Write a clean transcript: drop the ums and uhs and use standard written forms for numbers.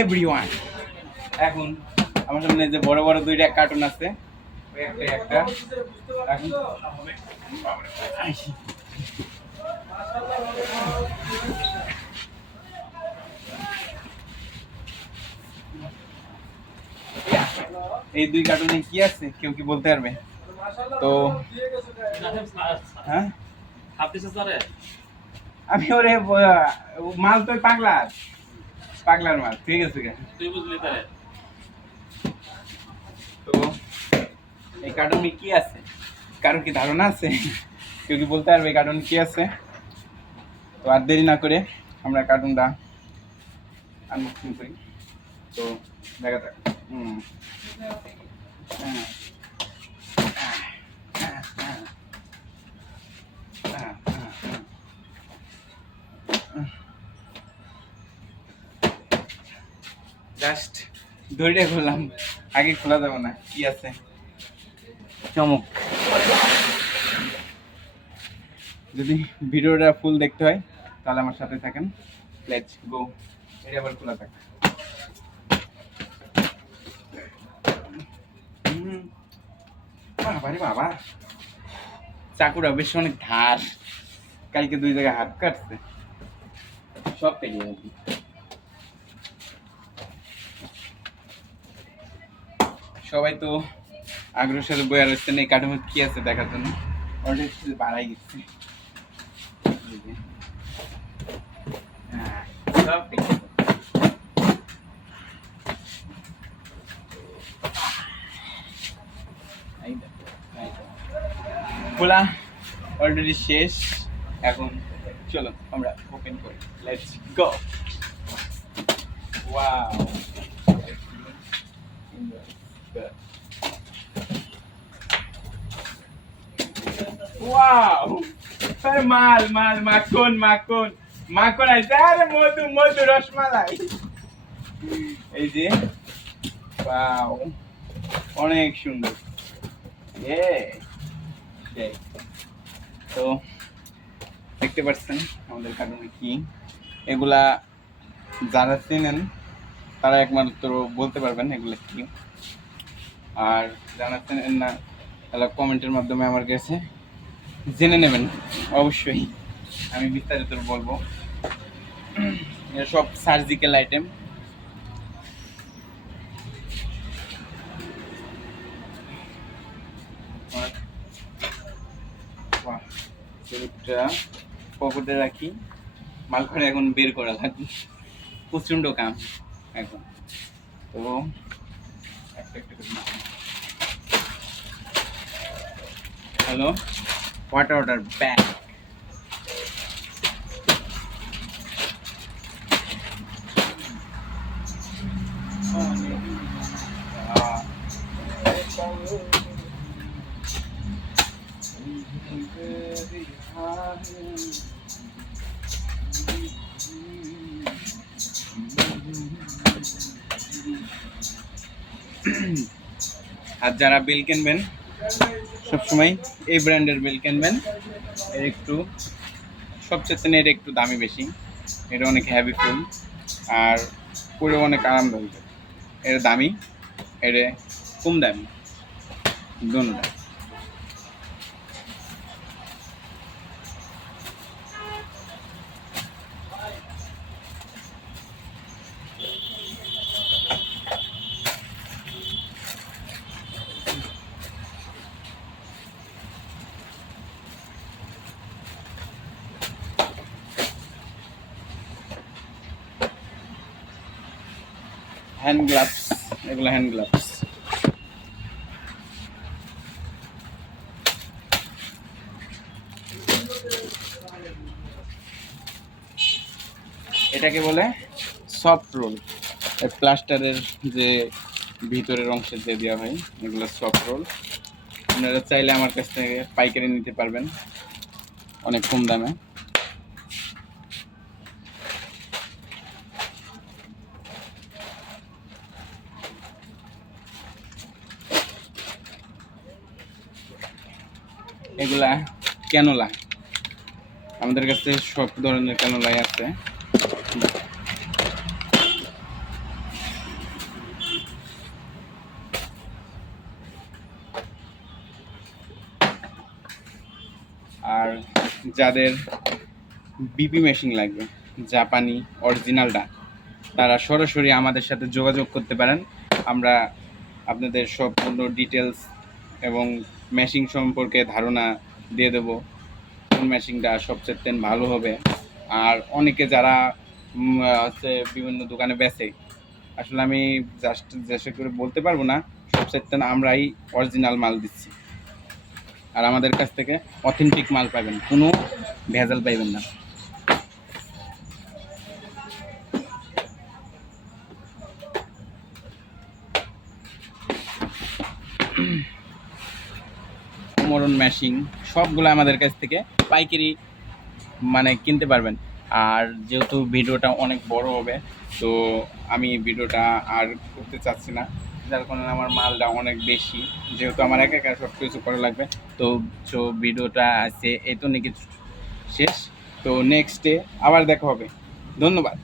Everyone, এখন আমার সামনে যে বড় বড় দুইটা কার্টুন আছে, ওই একটা এখন এই দুই কার্টুনে কি আছে কেউ কি বলতে পারবে? তো হ্যাঁ, আমি ওরে মাল তো পাগলার মাল, ঠিক আছে। তুই বুঝলি তাহলে। তো এই কার্টুনে কি আছে, কারো কি ধারণা আছে? কেউ কি বলতে পারবে কার্টুনে কি আছে? তো আর দেরি না করে আমরা কার্টুনটা আনবক্সিং করি। তো দেখা যাক। জাস্ট দড়িটা খুললাম, আগে খোলা যাবে না। কি আছে চমক। যদি ভিডিওটা ফুল দেখতে হয় তাহলে আমার সাথে থাকেন। Let's go. এটা আবার খোলা থাক। বাবা রে বাবা, চাকুটা বেশ অনেক ধার। কালকে 2 জায়গায় হাত কাটছে, সব পেয়ে যাবে। সবাই তো আগ্রহের সাথে বইয়া রয়েছেন এই কার্টুনে কি আছে দেখার জন্য। অলরেডি বাড়াই গেছে। সব খোলা অলরেডি শেষ। এখন চলো আমরা ওপেন করি। Let's go. ওয়াও, ওয়াও, আরে মাল মাল, মাখন মাখন মাখন আছে। আরে মধু মধু, রসমালাই। এই যে ওয়াও, অনেক সুন্দর। তো দেখতে পাচ্ছেন আমাদের কার্টুনে কি। এগুলা যারা চেনেন তারা একমাত্র বলতে পারবেন এগুলো কি, আর যারা চেনেন না তাহলে কমেন্টের মাধ্যমে আমার কাছে জেনে নেবেন। অবশ্যই আমি বিস্তারিত বলবো। এরা সব সার্জিক্যাল আইটেম। পকেটে রাখি, মাল করে এখন বের করা লাগবে। প্রচন্ড কাম এখন। তো হ্যালো, ওয়াটার ব্যাগ। আর যারা বিল কিনবেন সবসময় এই ব্র্যান্ডের বিল কিনবেন। এর একটু সবচেয়ে এর একটু দামি বেশি। এটা অনেক হ্যাভি ফুল আর পরে অনেক আরামদায়ক। এর দামি, এর কম দামি, দুটোটা। হ্যান্ড গ্লাভস, এগুলো হ্যান্ড গ্লাভস। এটাকে বলে সফট রোল। প্লাস্টারের যে ভিতরের অংশে যে দেওয়া হয় এগুলো সফট রোল। আপনারা চাইলে আমার কাছ থেকে পাইকারি নিতে পারবেন অনেক কম দামে। এগুলা ক্যানোলা, আমাদের কাছে সব ধরনের ক্যানোলাই আছে। যাদের বিপি মেশিন লাগবে জাপানি অরিজিনালটা, তারা সরাসরি আমাদের সাথে যোগাযোগ করতে পারেন। আমরা আপনাদের সম্পূর্ণ ডিটেলস এবং মেশিন সম্পর্কে ধারণা দিয়ে দেবো, কোন মেশিনটা সবচেয়ে ভালো হবে। আর অনেকে যারা হচ্ছে বিভিন্ন দোকানে বেচে, আসলে আমি জাস্ট করে বলতে পারবো না, সবচেয়ে আমরাই অরিজিনাল মাল দিচ্ছি। আর আমাদের কাছ থেকে অথেন্টিক মাল পাবেন, কোনো ভেজাল পাইবেন না। মরণ মেশিন সবগুলো আমাদের কাছ থেকে পাইকারি মানে কিনতে পারবেন। আর যেহেতু ভিডিওটা অনেক বড় হবে, তো আমি ভিডিওটা আর করতে চাচ্ছি না, যার কারণে আমার মালটা অনেক বেশি, যেহেতু আমার একা একা সব কিছু করা লাগবে। তো ভিডিওটা আছে এই তো নাকি শেষ। তো নেক্সটে আবার দেখা হবে। ধন্যবাদ।